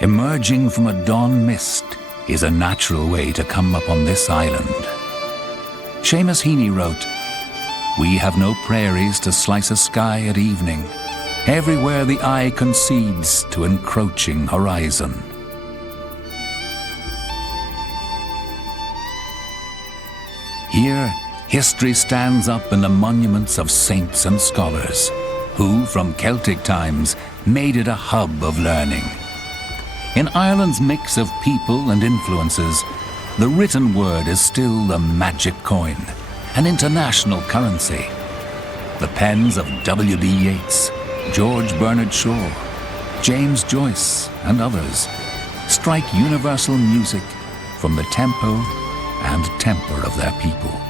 emerging from a dawn mist, is a natural way to come upon this island. Seamus Heaney wrote, "We have no prairies to slice a sky at evening. Everywhere the eye concedes to encroaching horizon." Here, history stands up in the monuments of saints and scholars, who, from Celtic times, made it a hub of learning. In Ireland's mix of people and influences, the written word is still the magic coin, an international currency. The pens of W.B. Yeats, George Bernard Shaw, James Joyce, and others strike universal music from the tempo and temper of their people.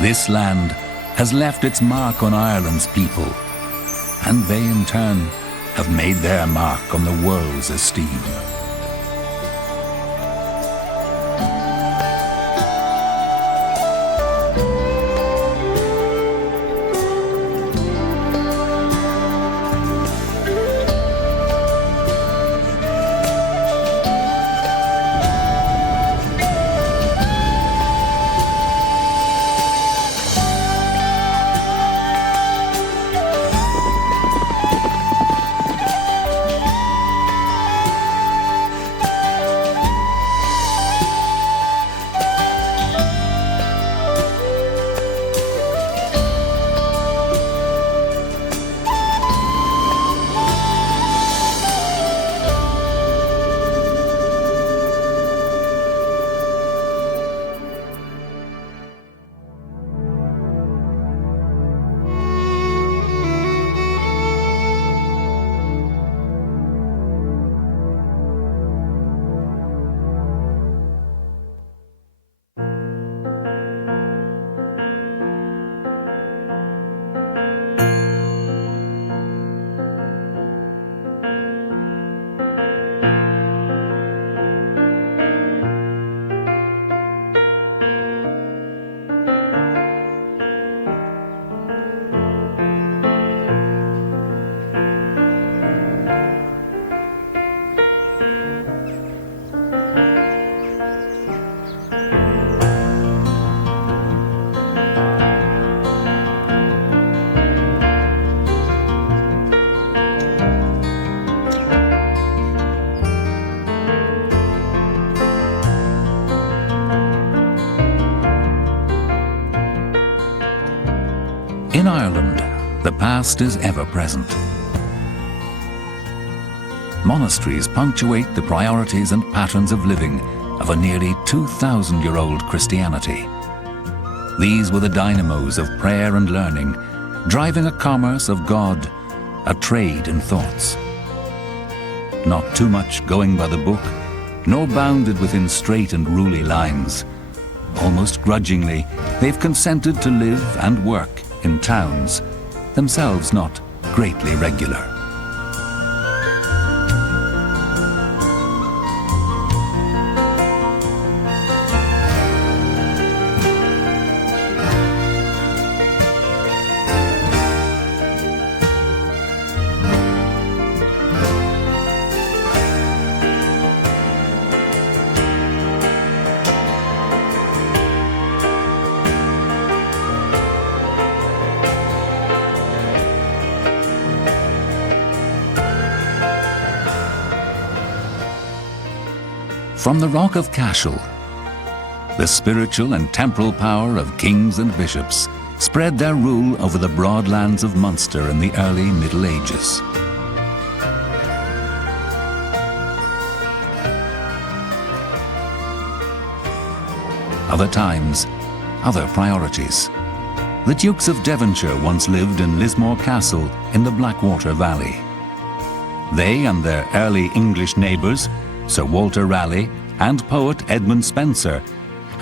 This land has left its mark on Ireland's people, and they in turn have made their mark on the world's esteem. In Ireland, the past is ever present. Monasteries punctuate the priorities and patterns of living of a nearly 2,000-year-old Christianity. These were the dynamos of prayer and learning, driving a commerce of God, a trade in thoughts. Not too much going by the book, nor bounded within straight and ruly lines. Almost grudgingly, they've consented to live and work in towns, themselves not greatly regular. From the Rock of Cashel, the spiritual and temporal power of kings and bishops spread their rule over the broad lands of Munster in the early Middle Ages. Other times, other priorities. The Dukes of Devonshire once lived in Lismore Castle in the Blackwater Valley. They and their early English neighbours, Sir Walter Raleigh and poet Edmund Spenser,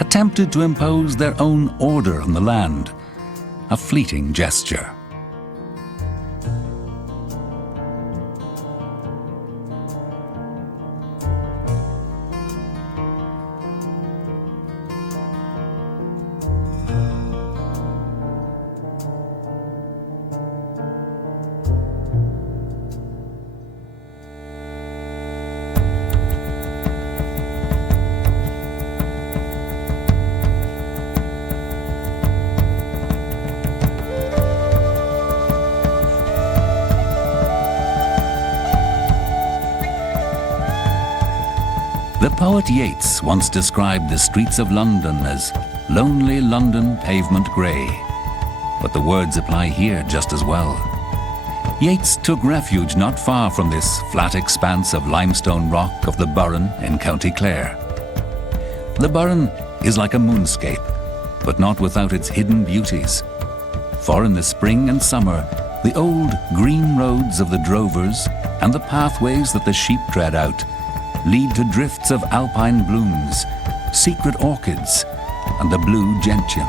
attempted to impose their own order on the land, a fleeting gesture. poet Yeats once described the streets of London as lonely London pavement grey, but the words apply here just as well. Yeats took refuge not far from this flat expanse of limestone rock of the Burren in County Clare. The Burren is like a moonscape, but not without its hidden beauties. For in the spring and summer, the old green roads of the drovers and the pathways that the sheep tread out lead to drifts of alpine blooms, secret orchids, and the blue gentian.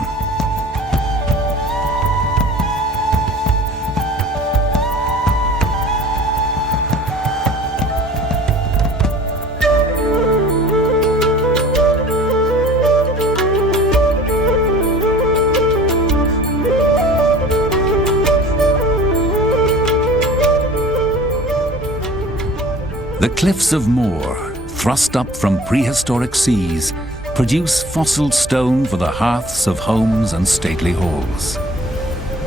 The Cliffs of Moher, thrust up from prehistoric seas, produce fossil stone for the hearths of homes and stately halls.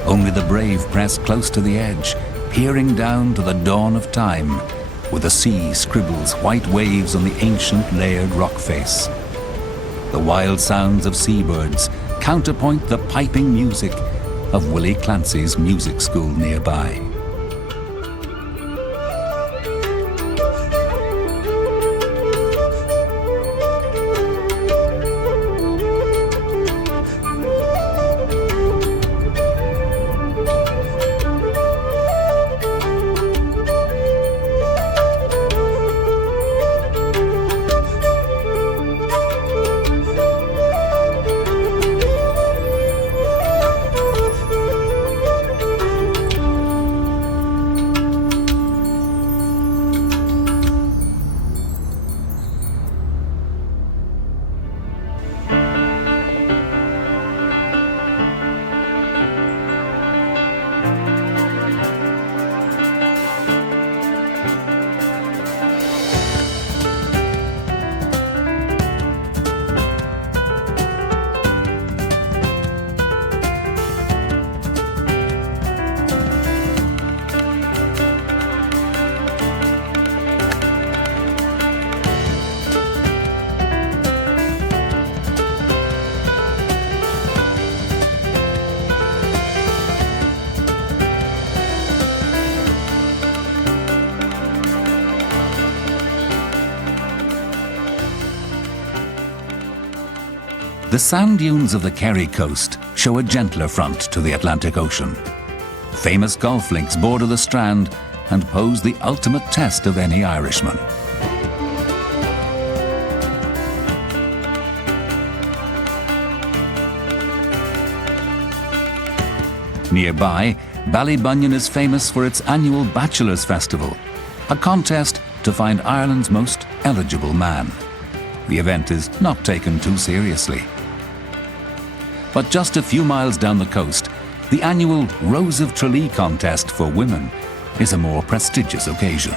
Only the brave press close to the edge, peering down to the dawn of time, where the sea scribbles white waves on the ancient layered rock face. The wild sounds of seabirds counterpoint the piping music of Willie Clancy's music school nearby. The sand dunes of the Kerry coast show a gentler front to the Atlantic Ocean. Famous golf links border the strand and pose the ultimate test of any Irishman. Nearby, Ballybunion is famous for its annual Bachelors' Festival, a contest to find Ireland's most eligible man. The event is not taken too seriously. But just a few miles down the coast, the annual Rose of Tralee contest for women is a more prestigious occasion.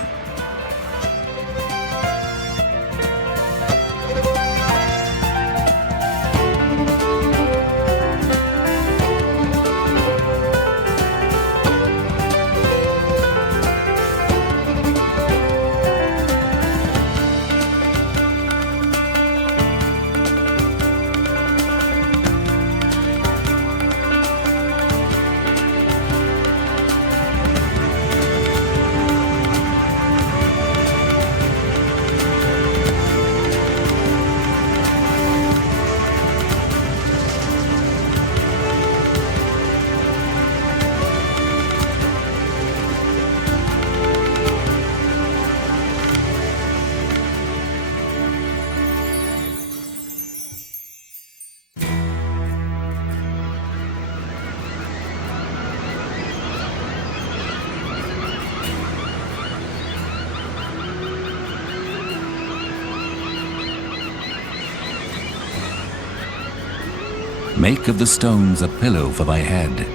Make of the stones a pillow for thy head,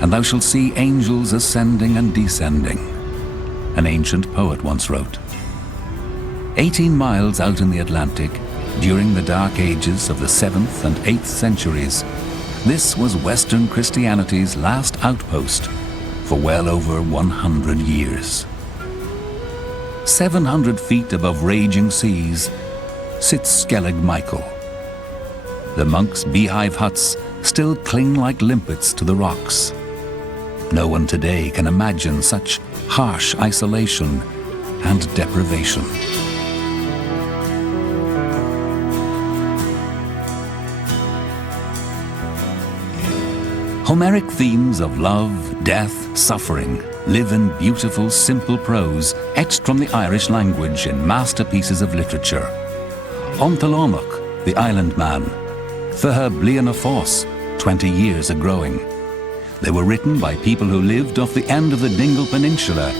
and thou shalt see angels ascending and descending, an ancient poet once wrote. 18 miles out in the Atlantic, during the dark ages of the 7th and 8th centuries, this was Western Christianity's last outpost for well over 100 years. 700 feet above raging seas, sits Skellig Michael. The monks' beehive huts still cling like limpets to the rocks. No one today can imagine such harsh isolation and deprivation. Homeric themes of love, death, suffering live in beautiful, simple prose etched from the Irish language in masterpieces of literature. Onthalomach, the Island Man, Fithe Bliana Fós, 20 years a-growing. They were written by people who lived off the end of the Dingle Peninsula.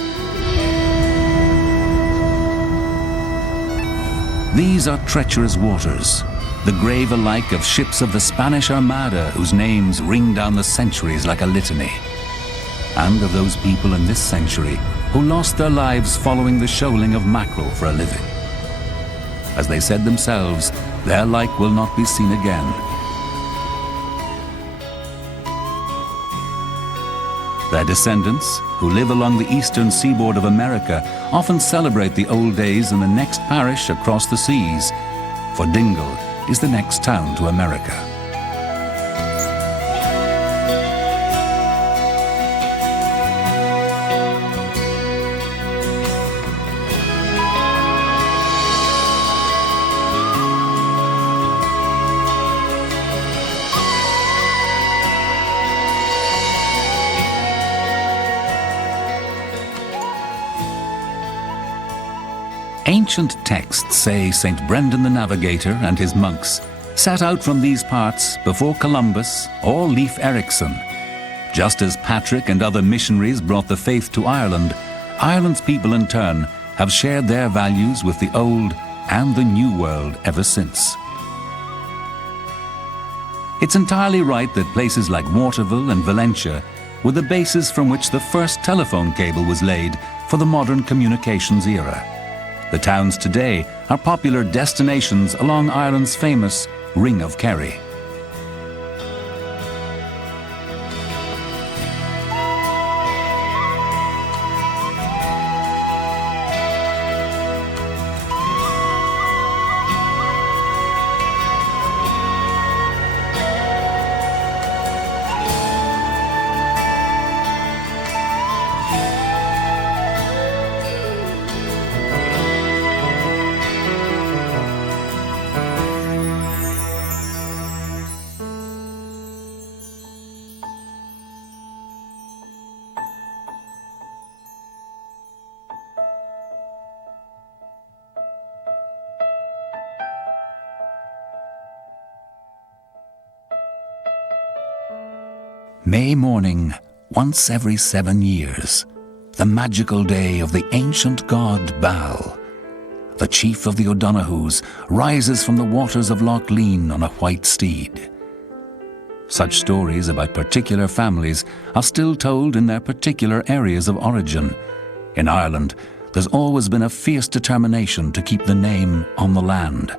These are treacherous waters, the grave alike of ships of the Spanish Armada whose names ring down the centuries like a litany, and of those people in this century who lost their lives following the shoaling of mackerel for a living. As they said themselves, their like will not be seen again. Their descendants, who live along the eastern seaboard of America, often celebrate the old days in the next parish across the seas, for Dingle is the next town to America. Ancient texts say St. Brendan the Navigator and his monks set out from these parts before Columbus or Leif Erikson. Just as Patrick and other missionaries brought the faith to Ireland, Ireland's people in turn have shared their values with the old and the new world ever since. It's entirely right that places like Waterville and Valentia were the basis from which the first telephone cable was laid for the modern communications era. The towns today are popular destinations along Ireland's famous Ring of Kerry. May morning, once every 7 years, the magical day of the ancient god Baal, the chief of the O'Donohues, rises from the waters of Loch Lean on a white steed. Such stories about particular families are still told in their particular areas of origin. In Ireland, there's always been a fierce determination to keep the name on the land.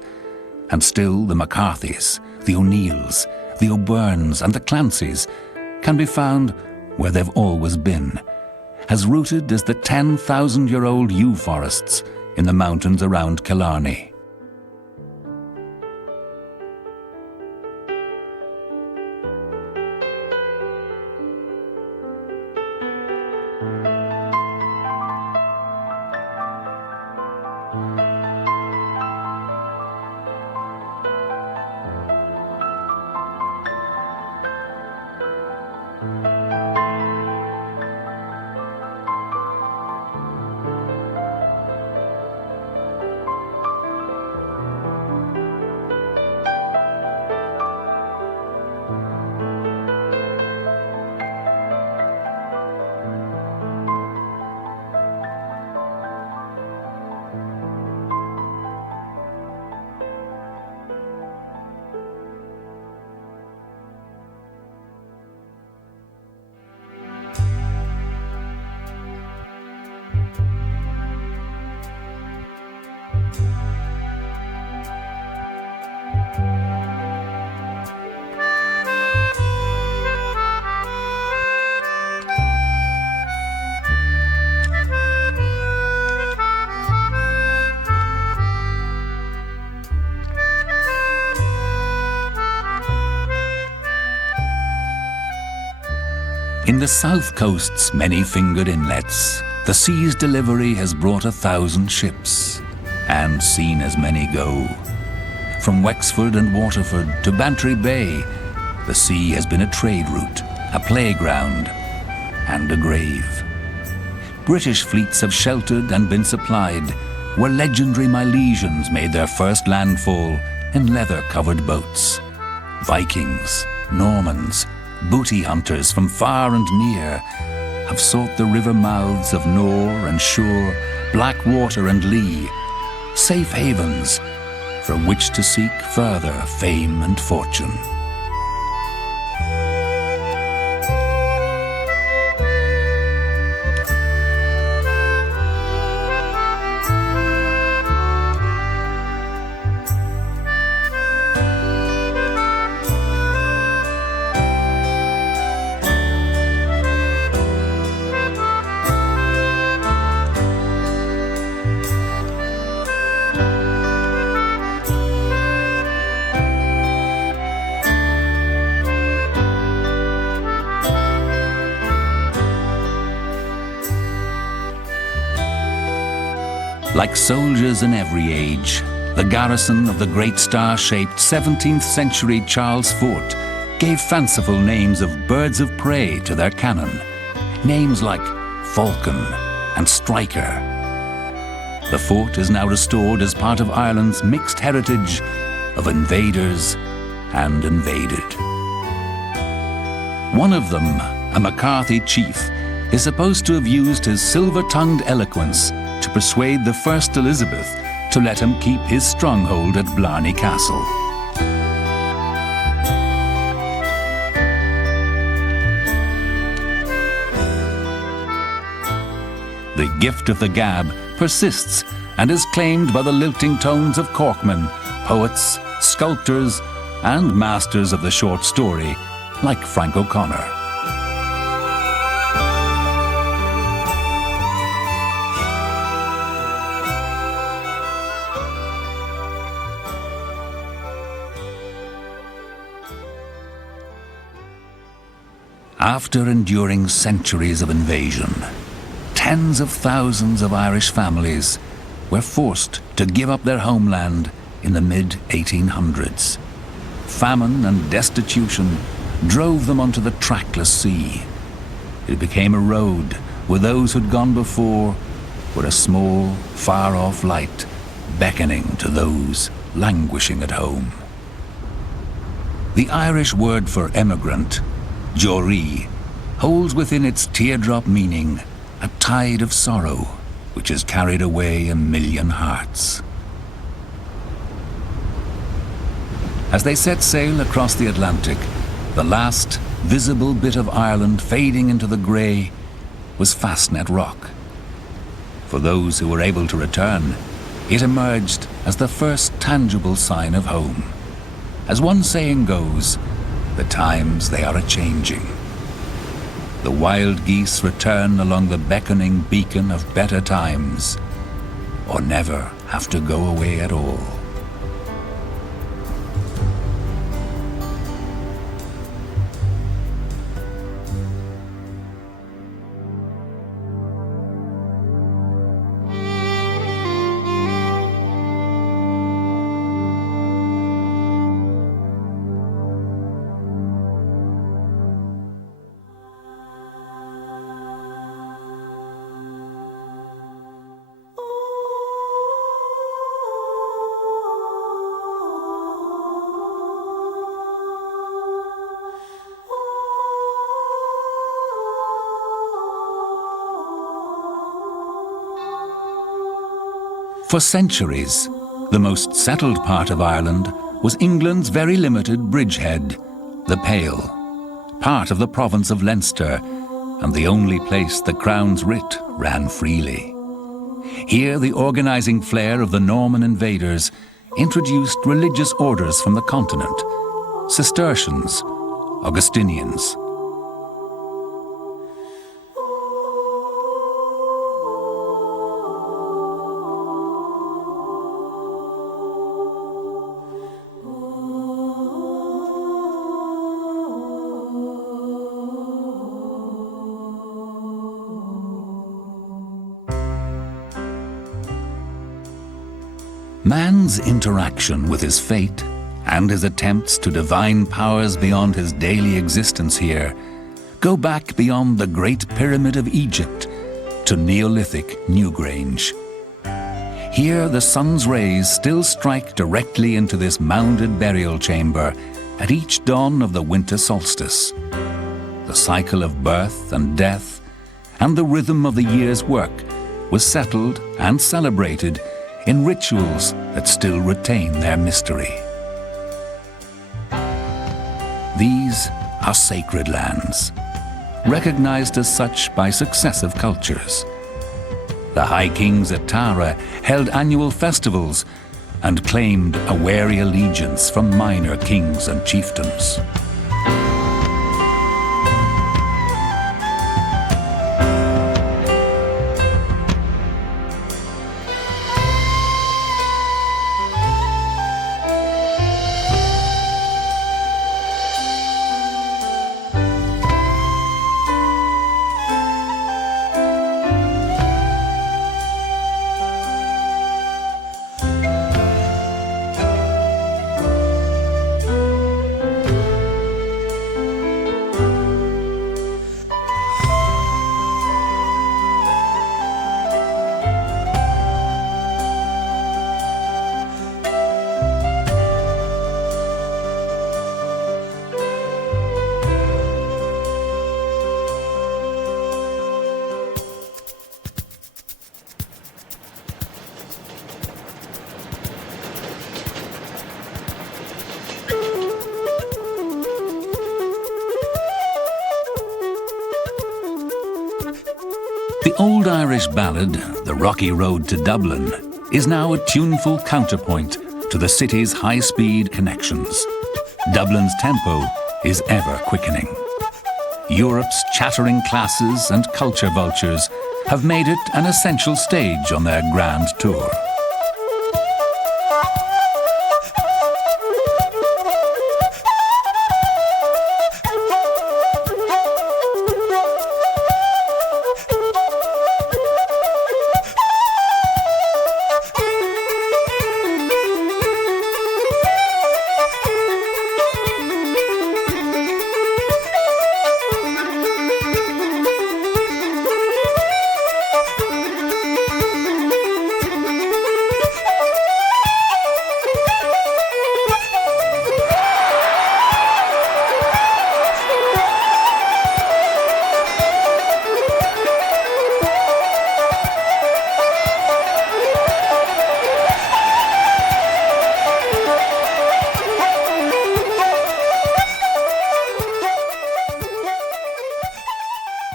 And still the McCarthys, the O'Neills, the O'Byrnes and the Clancys can be found where they've always been, as rooted as the 10,000-year-old yew forests in the mountains around Killarney. In the south coast's many-fingered inlets, the sea's delivery has brought 1,000 ships, and seen as many go. From Wexford and Waterford to Bantry Bay, the sea has been a trade route, a playground, and a grave. British fleets have sheltered and been supplied, where legendary Milesians made their first landfall in leather-covered boats. Vikings, Normans, booty hunters from far and near have sought the river mouths of Nore and Suir, Blackwater and Lee, safe havens from which to seek further fame and fortune. Like soldiers in every age, the garrison of the great star-shaped 17th century Charles Fort gave fanciful names of birds of prey to their cannon, names like Falcon and Striker. The fort is now restored as part of Ireland's mixed heritage of invaders and invaded. One of them, a McCarthy chief, is supposed to have used his silver-tongued eloquence to persuade the First Elizabeth to let him keep his stronghold at Blarney Castle. The gift of the gab persists and is claimed by the lilting tones of Corkmen, poets, sculptors, and masters of the short story, like Frank O'Connor. After enduring centuries of invasion, tens of thousands of Irish families were forced to give up their homeland in the mid-1800s. Famine and destitution drove them onto the trackless sea. It became a road where those who'd gone before were a small, far-off light beckoning to those languishing at home. The Irish word for emigrant, Joree, holds within its teardrop meaning a tide of sorrow which has carried away a million hearts. As they set sail across the Atlantic, the last visible bit of Ireland fading into the grey was Fastnet Rock. For those who were able to return, it emerged as the first tangible sign of home. As one saying goes, the times they are a-changing. The wild geese return along the beckoning beacon of better times, or never have to go away at all. For centuries, the most settled part of Ireland was England's very limited bridgehead, the Pale, part of the province of Leinster, and the only place the Crown's writ ran freely. Here the organising flair of the Norman invaders introduced religious orders from the continent, Cistercians, Augustinians. Man's interaction with his fate and his attempts to divine powers beyond his daily existence here go back beyond the Great Pyramid of Egypt to Neolithic Newgrange. Here the sun's rays still strike directly into this mounded burial chamber at each dawn of the winter solstice. The cycle of birth and death and the rhythm of the year's work was settled and celebrated in rituals that still retain their mystery. These are sacred lands, recognized as such by successive cultures. The High Kings at Tara held annual festivals and claimed a wary allegiance from minor kings and chieftains. The old Irish ballad, The Rocky Road to Dublin, is now a tuneful counterpoint to the city's high-speed connections. Dublin's tempo is ever quickening. Europe's chattering classes and culture vultures have made it an essential stage on their grand tour.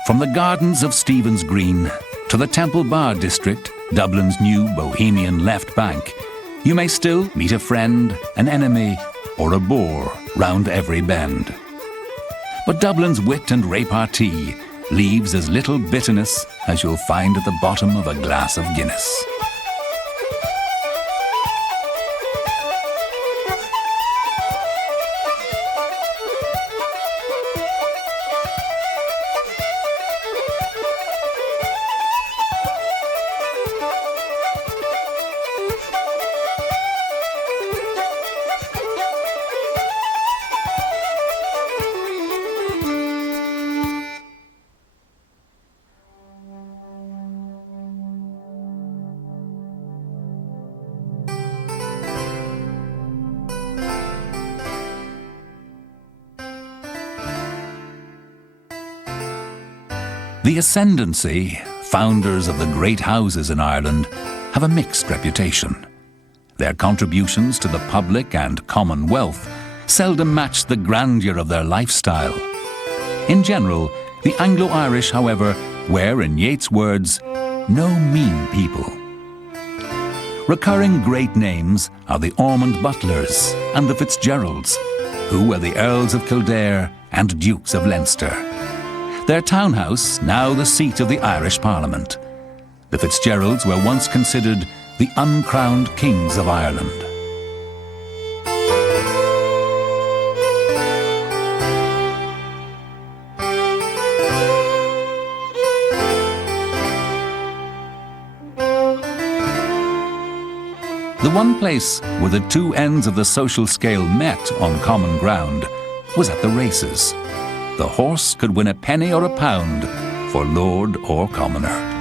From the gardens of Stephen's Green to the Temple Bar district, Dublin's new bohemian left bank, you may still meet a friend, an enemy, or a bore round every bend. But Dublin's wit and repartee leaves as little bitterness as you'll find at the bottom of a glass of Guinness. The Ascendancy, founders of the great houses in Ireland, have a mixed reputation. Their contributions to the public and common wealth seldom match the grandeur of their lifestyle. In general, the Anglo-Irish, however, were, in Yeats' words, no mean people. Recurring great names are the Ormond Butlers and the Fitzgeralds, who were the Earls of Kildare and Dukes of Leinster. Their townhouse, now the seat of the Irish Parliament. The Fitzgeralds were once considered the uncrowned kings of Ireland. The one place where the two ends of the social scale met on common ground was at the races. The horse could win a penny or a pound for lord or commoner.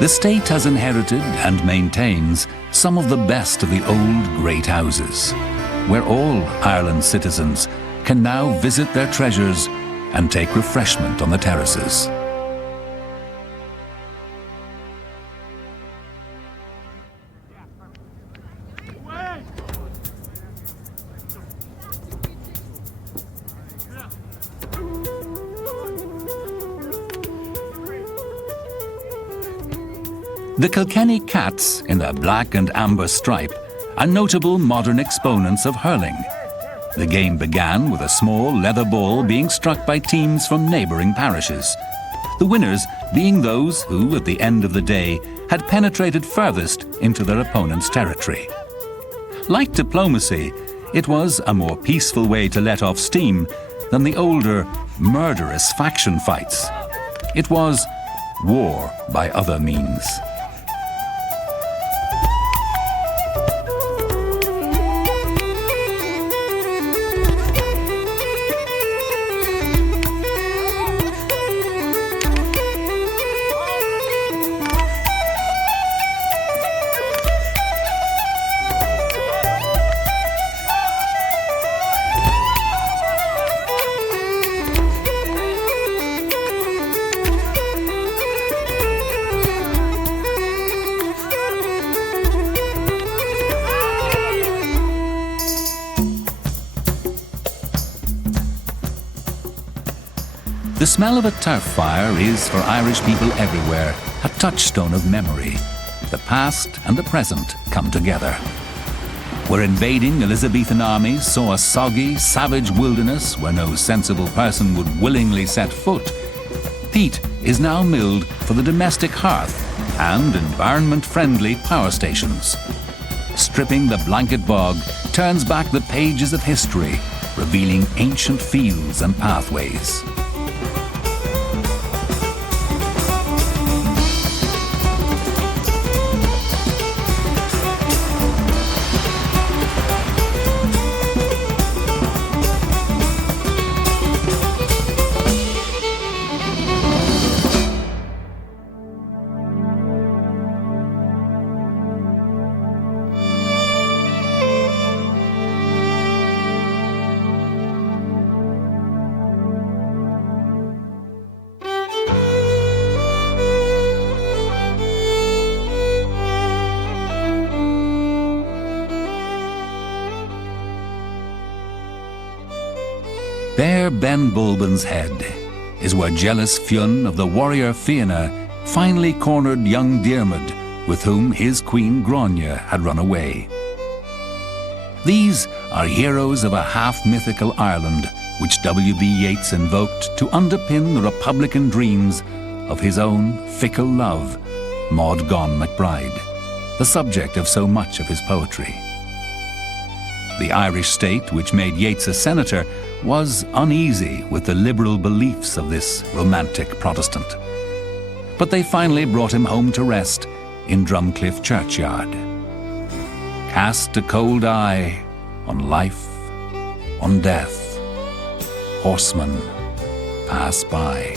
The state has inherited and maintains some of the best of the old great houses, where all Ireland's citizens can now visit their treasures and take refreshment on the terraces. The Kilkenny Cats, in their black and amber stripe, are notable modern exponents of hurling. The game began with a small leather ball being struck by teams from neighbouring parishes, the winners being those who, at the end of the day, had penetrated furthest into their opponent's territory. Like diplomacy, it was a more peaceful way to let off steam than the older, murderous faction fights. It was war by other means. The smell of a turf fire is, for Irish people everywhere, a touchstone of memory. The past and the present come together. Where invading Elizabethan armies saw a soggy, savage wilderness where no sensible person would willingly set foot, peat is now milled for the domestic hearth and environment-friendly power stations. Stripping the blanket bog turns back the pages of history, revealing ancient fields and pathways. There Ben Bulben's head is where jealous Fionn of the warrior Fianna finally cornered young Diarmid, with whom his queen Grania had run away. These are heroes of a half-mythical Ireland which W.B. Yeats invoked to underpin the republican dreams of his own fickle love, Maud Gonne MacBride, the subject of so much of his poetry. The Irish state, which made Yeats a senator, was uneasy with the liberal beliefs of this romantic Protestant. But they finally brought him home to rest in Drumcliff churchyard. Cast a cold eye on life, on death, horsemen pass by.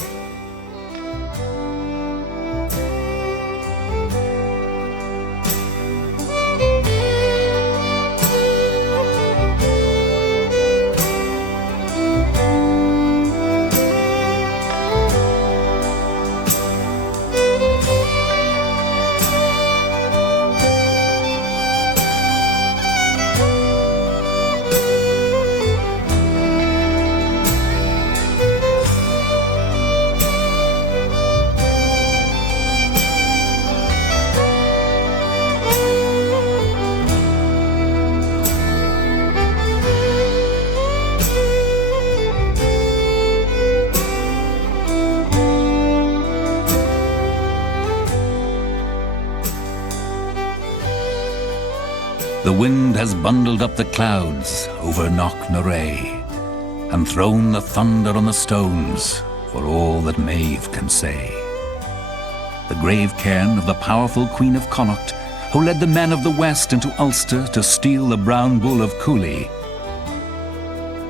the wind has bundled up the clouds over Knocknarea, and thrown the thunder on the stones, for all that Maeve can say. The grave cairn of the powerful Queen of Connaught, who led the men of the West into Ulster to steal the brown bull of Cooley.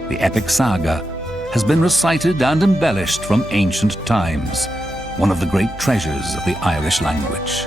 The epic saga has been recited and embellished from ancient times, one of the great treasures of the Irish language.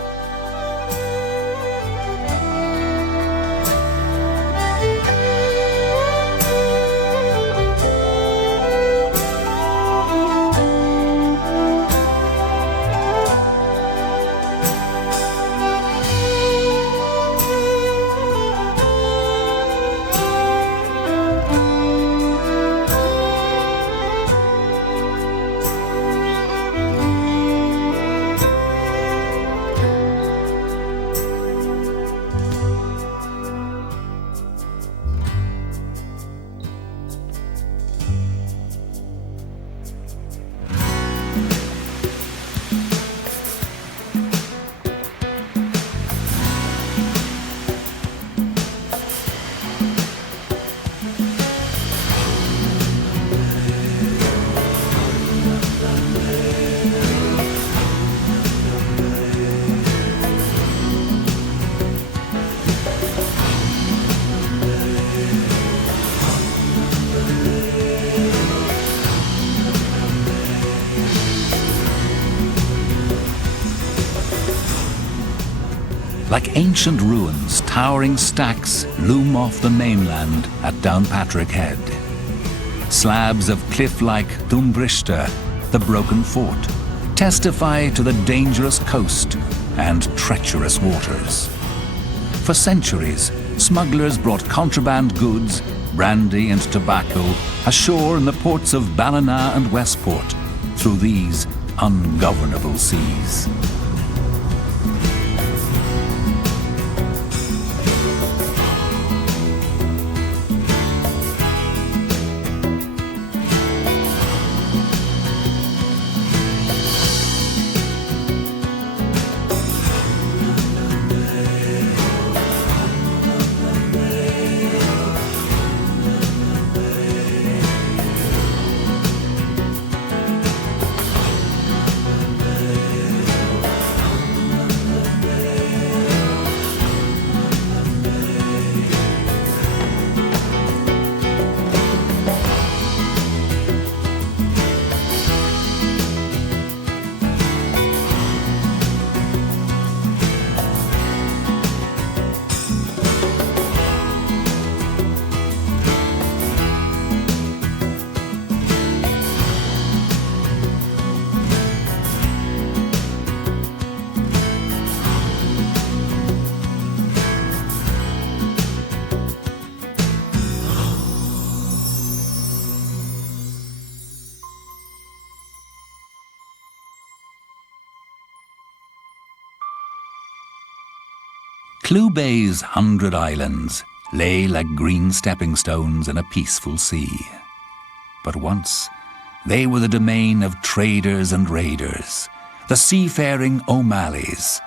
Like ancient ruins, towering stacks loom off the mainland at Downpatrick Head. Slabs of cliff-like Dumbrista, the broken fort, testify to the dangerous coast and treacherous waters. For centuries, smugglers brought contraband goods, brandy and tobacco, ashore in the ports of Ballina and Westport through these ungovernable seas. Clew Bay's 100 islands lay like green stepping stones in a peaceful sea. But once, they were the domain of traders and raiders, the seafaring O'Malleys.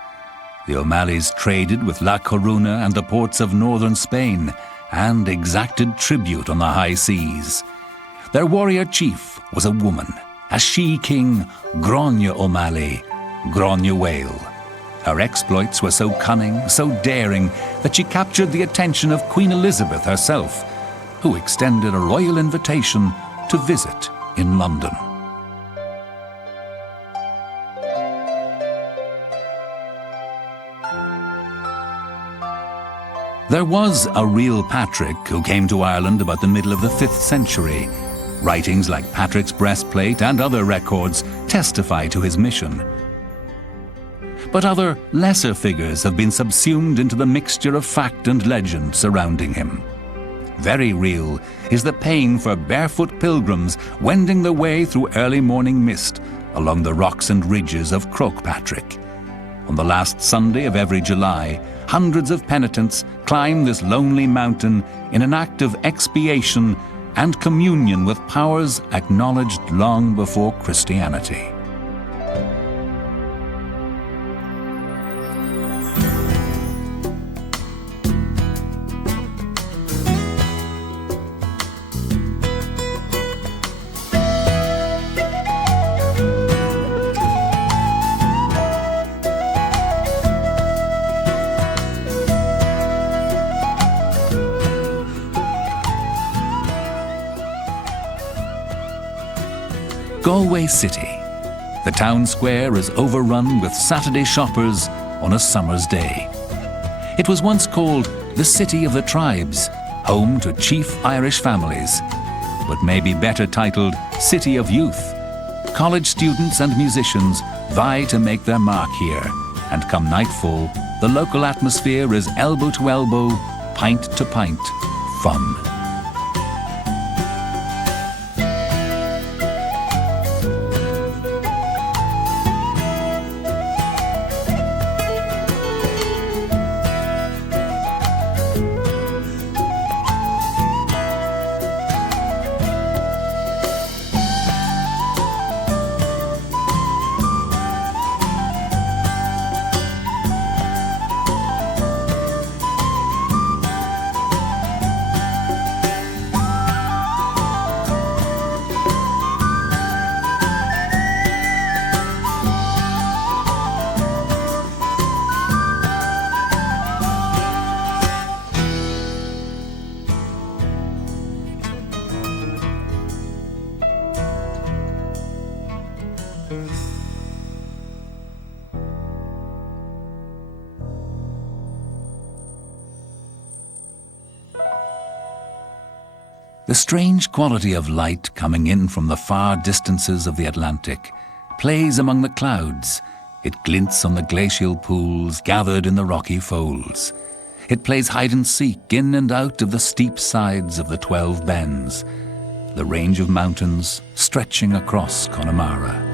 The O'Malleys traded with La Coruna and the ports of northern Spain and exacted tribute on the high seas. Their warrior chief was a woman, a she-king, Gráinne O'Malley, Gráinne Whale. Her exploits were so cunning, so daring, that she captured the attention of Queen Elizabeth herself, who extended a royal invitation to visit in London. There was a real Patrick who came to Ireland about the middle of the 5th century. Writings like Patrick's Breastplate and other records testify to his mission. But other, lesser figures have been subsumed into the mixture of fact and legend surrounding him. Very real is the pain for barefoot pilgrims wending their way through early morning mist along the rocks and ridges of Croagh-Patrick. On the last Sunday of every July, hundreds of penitents climb this lonely mountain in an act of expiation and communion with powers acknowledged long before Christianity. Galway City. The town square is overrun with Saturday shoppers on a summer's day. It was once called the City of the Tribes, home to chief Irish families, but may be better titled City of Youth. College students and musicians vie to make their mark here, and come nightfall, the local atmosphere is elbow to elbow, pint to pint, fun. The strange quality of light coming in from the far distances of the Atlantic plays among the clouds. It glints on the glacial pools gathered in the rocky folds. It plays hide and seek in and out of the steep sides of the 12 bens, the range of mountains stretching across Connemara.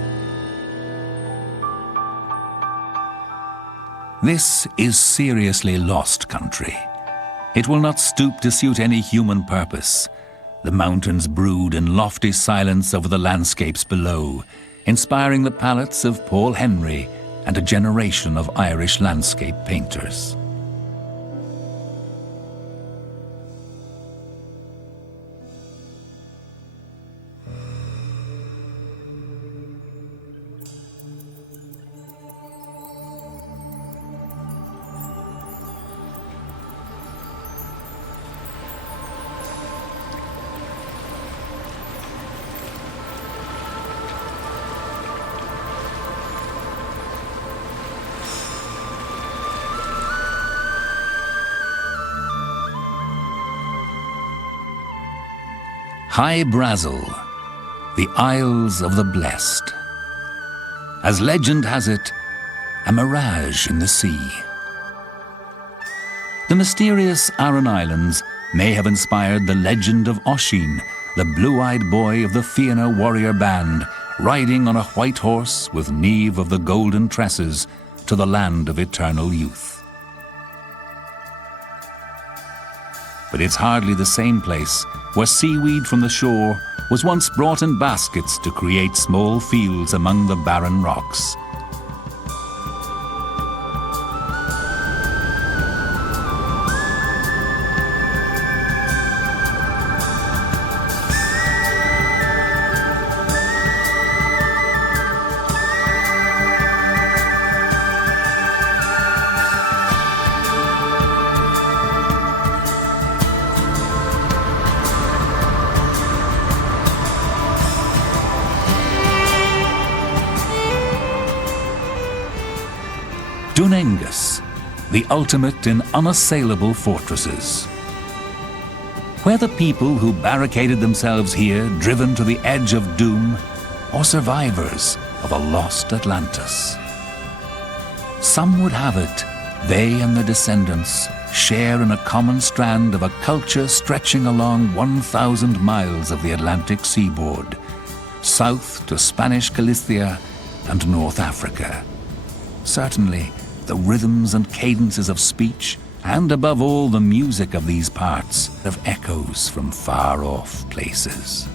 This is seriously lost country. It will not stoop to suit any human purpose. The mountains brood in lofty silence over the landscapes below, inspiring the palettes of Paul Henry and a generation of Irish landscape painters. High Brazil, the Isles of the Blessed. As legend has it, a mirage in the sea. The mysterious Aran Islands may have inspired the legend of Oisin, the blue-eyed boy of the Fianna warrior band, riding on a white horse with Niamh of the golden tresses to the land of eternal youth. But it's hardly the same place where seaweed from the shore was once brought in baskets to create small fields among the barren rocks. Dunengus, the ultimate in unassailable fortresses. Were the people who barricaded themselves here driven to the edge of doom, or survivors of a lost Atlantis? Some would have it they and their descendants share in a common strand of a culture stretching along 1,000 miles of the Atlantic seaboard, south to Spanish Galicia and North Africa. Certainly, the rhythms and cadences of speech, and above all the music of these parts, have echoes from far-off places.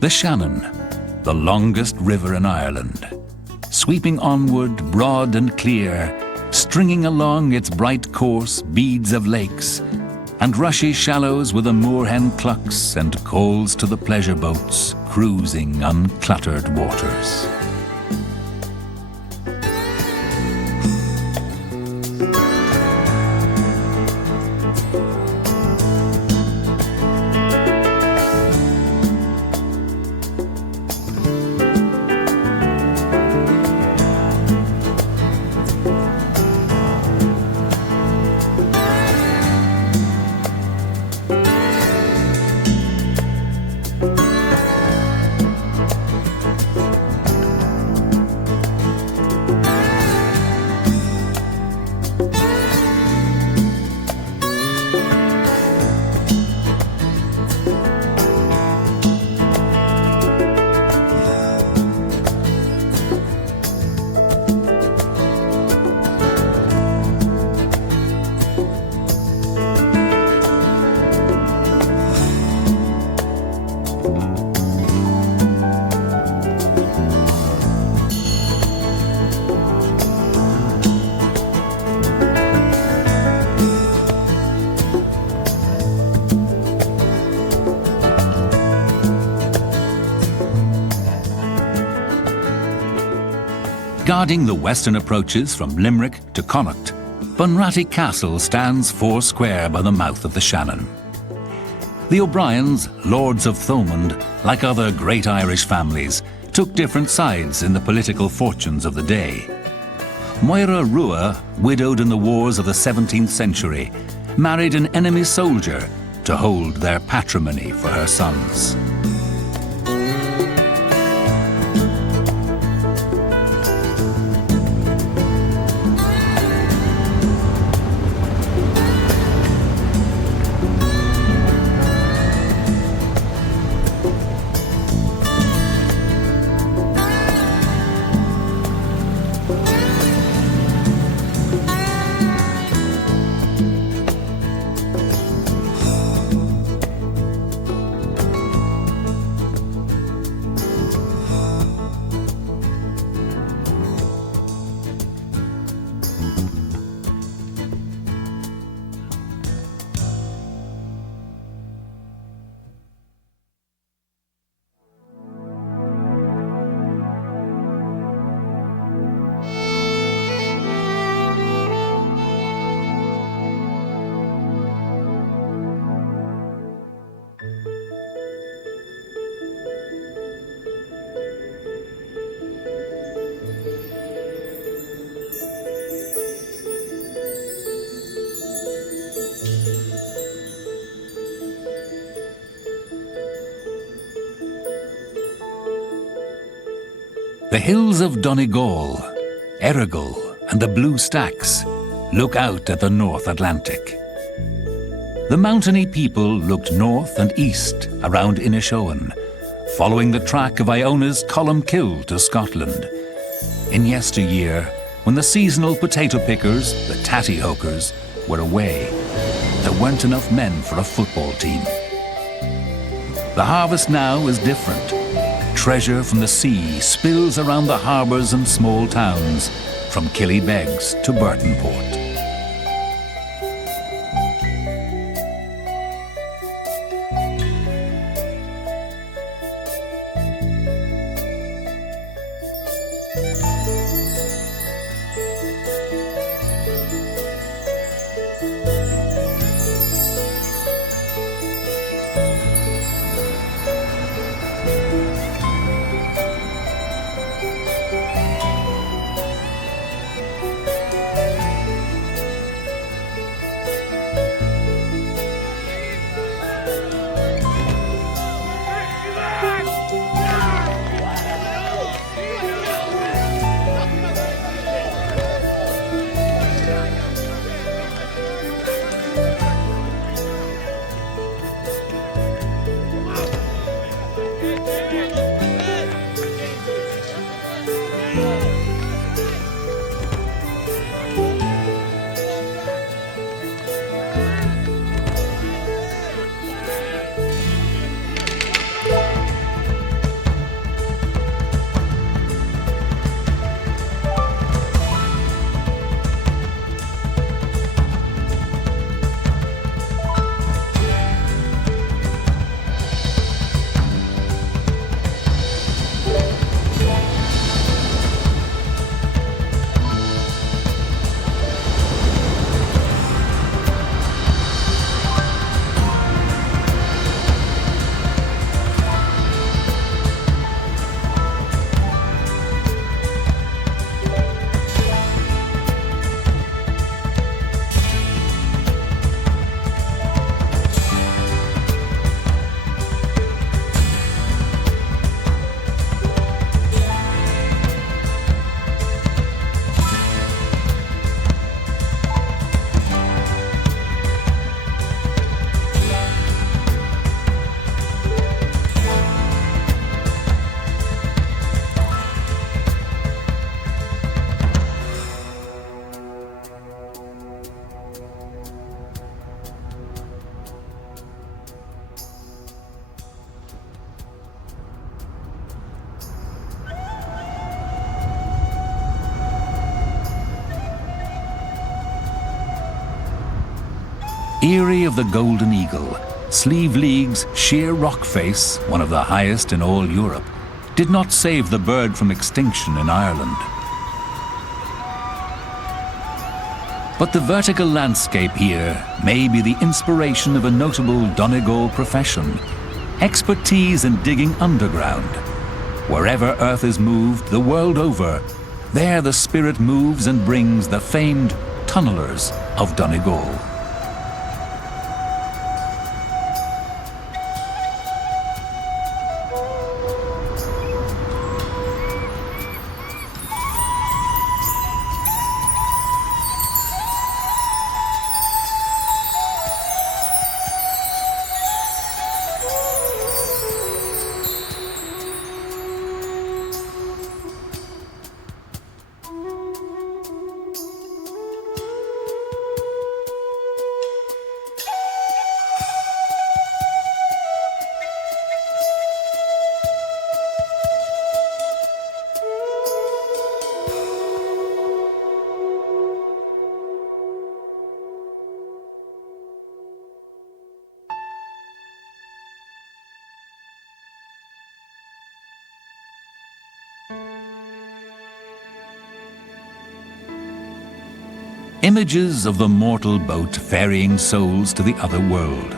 The Shannon, the longest river in Ireland, sweeping onward broad and clear, stringing along its bright course beads of lakes, and rushy shallows with the moorhen clucks and coals to the pleasure boats cruising uncluttered waters. Guarding the western approaches from Limerick to Connacht, Bunratty Castle stands foursquare by the mouth of the Shannon. The O'Briens, lords of Thomond, like other great Irish families, took different sides in the political fortunes of the day. Moira Rua, widowed in the wars of the 17th century, married an enemy soldier to hold their patrimony for her sons. The hills of Donegal, Errigal and the Blue Stacks look out at the North Atlantic. The mountainy people looked north and east around Inishowen, following the track of Iona's Columkill to Scotland. In yesteryear, when the seasonal potato pickers, the tatty hokers, were away, there weren't enough men for a football team. The harvest now is different. Treasure from the sea spills around the harbours and small towns, from Killybegs to Burtonport. Eyrie of the Golden Eagle, Slieve League's sheer rock face, one of the highest in all Europe, did not save the bird from extinction in Ireland. But the vertical landscape here may be the inspiration of a notable Donegal profession, expertise in digging underground. Wherever earth is moved the world over, there the spirit moves and brings the famed tunnelers of Donegal. Images of the mortal boat ferrying souls to the other world.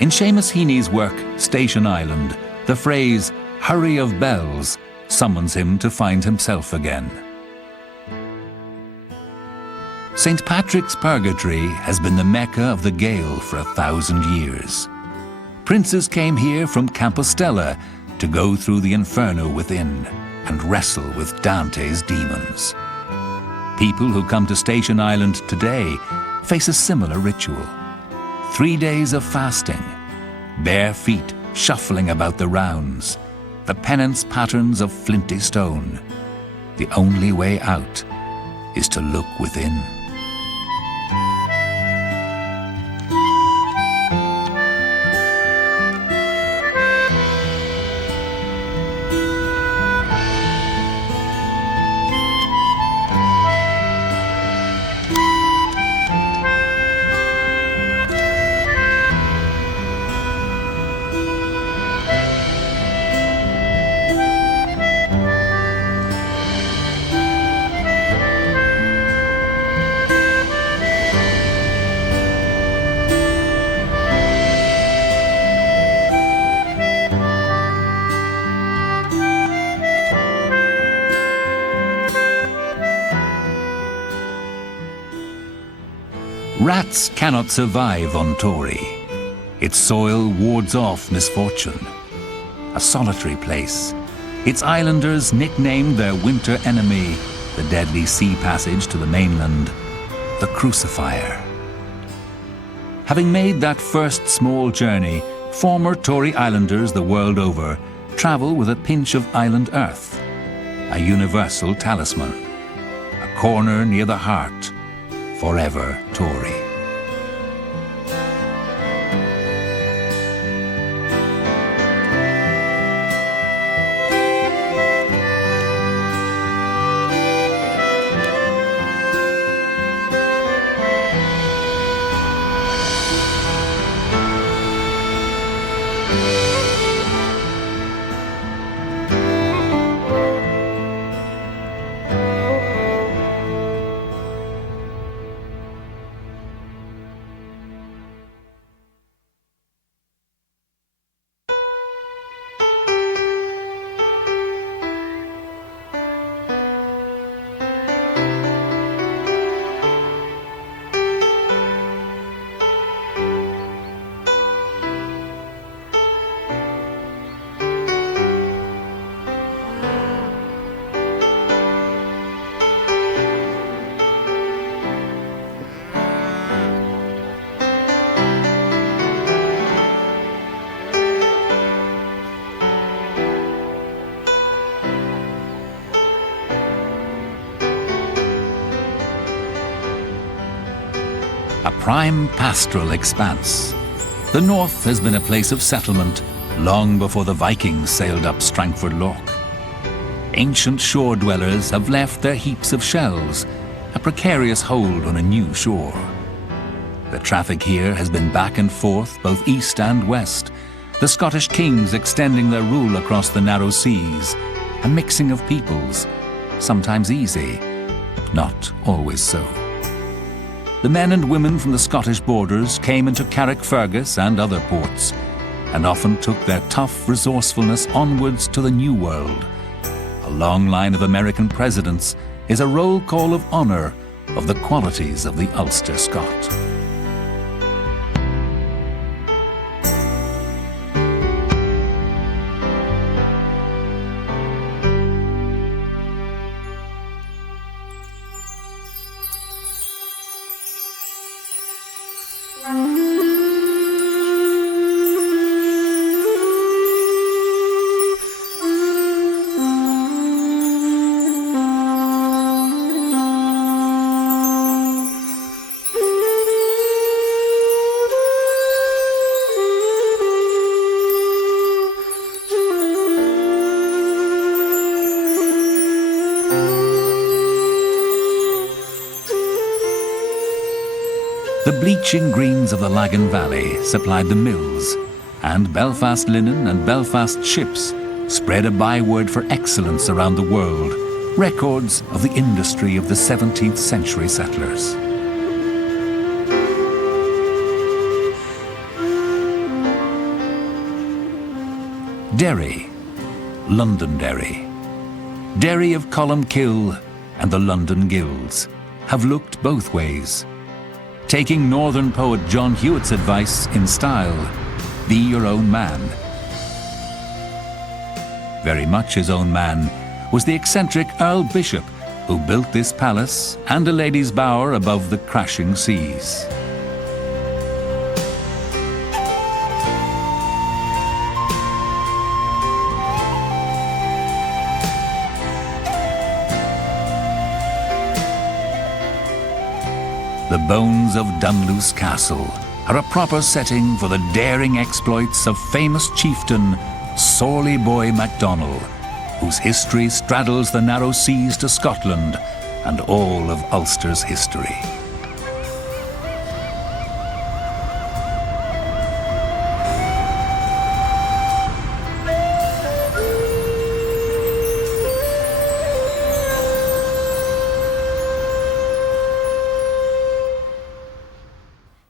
In Seamus Heaney's work, Station Island, the phrase, "hurry of bells," summons him to find himself again. St. Patrick's Purgatory has been the Mecca of the Gael for 1,000 years. Princes came here from Compostela to go through the inferno within and wrestle with Dante's demons. People who come to Station Island today face a similar ritual. 3 days of fasting, bare feet shuffling about the rounds, the penance patterns of flinty stone. The only way out is to look within. Rats cannot survive on Tory. Its soil wards off misfortune. A solitary place, its islanders nicknamed their winter enemy, the deadly sea passage to the mainland, the Crucifier. Having made that first small journey, former Tory islanders the world over travel with a pinch of island earth, a universal talisman, a corner near the heart, forever Tory. A prime pastoral expanse. The north has been a place of settlement long before the Vikings sailed up Strangford Lough. Ancient shore dwellers have left their heaps of shells, a precarious hold on a new shore. The traffic here has been back and forth, both east and west, the Scottish kings extending their rule across the narrow seas, a mixing of peoples, sometimes easy, not always so. The men and women from the Scottish borders came into Carrickfergus and other ports, and often took their tough resourcefulness onwards to the New World. A long line of American presidents is a roll call of honour of the qualities of the Ulster Scot. The bleaching greens of the Lagan Valley supplied the mills, and Belfast linen and Belfast ships spread a byword for excellence around the world, records of the industry of the 17th century settlers. Derry, Londonderry. Derry of Columkill and the London Guilds have looked both ways. Taking northern poet John Hewitt's advice in style, be your own man. Very much his own man was the eccentric Earl Bishop who built this palace and a lady's bower above the crashing seas. The bones of Dunluce Castle are a proper setting for the daring exploits of famous chieftain Sorley Boy MacDonald, whose history straddles the narrow seas to Scotland and all of Ulster's history.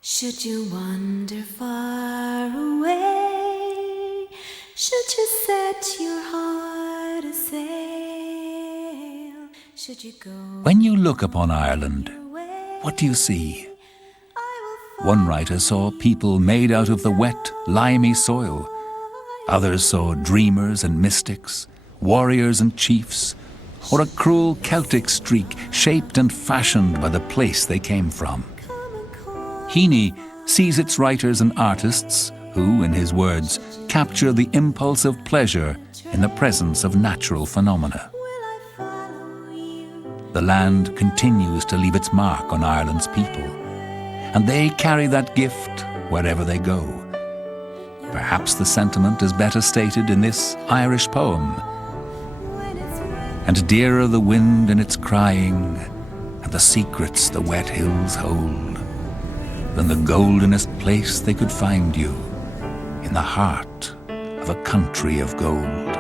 Should you wander far away, should you set your heart a sail, should you go... When you look upon Ireland, what do you see? One writer saw people made out of the wet, limey soil. Others saw dreamers and mystics, warriors and chiefs, or a cruel Celtic streak shaped and fashioned by the place they came from. Heaney sees its writers and artists who, in his words, capture the impulse of pleasure in the presence of natural phenomena. The land continues to leave its mark on Ireland's people, and they carry that gift wherever they go. Perhaps the sentiment is better stated in this Irish poem. And dearer the wind in its crying, and the secrets the wet hills hold, than the goldenest place they could find you, in the heart of a country of gold.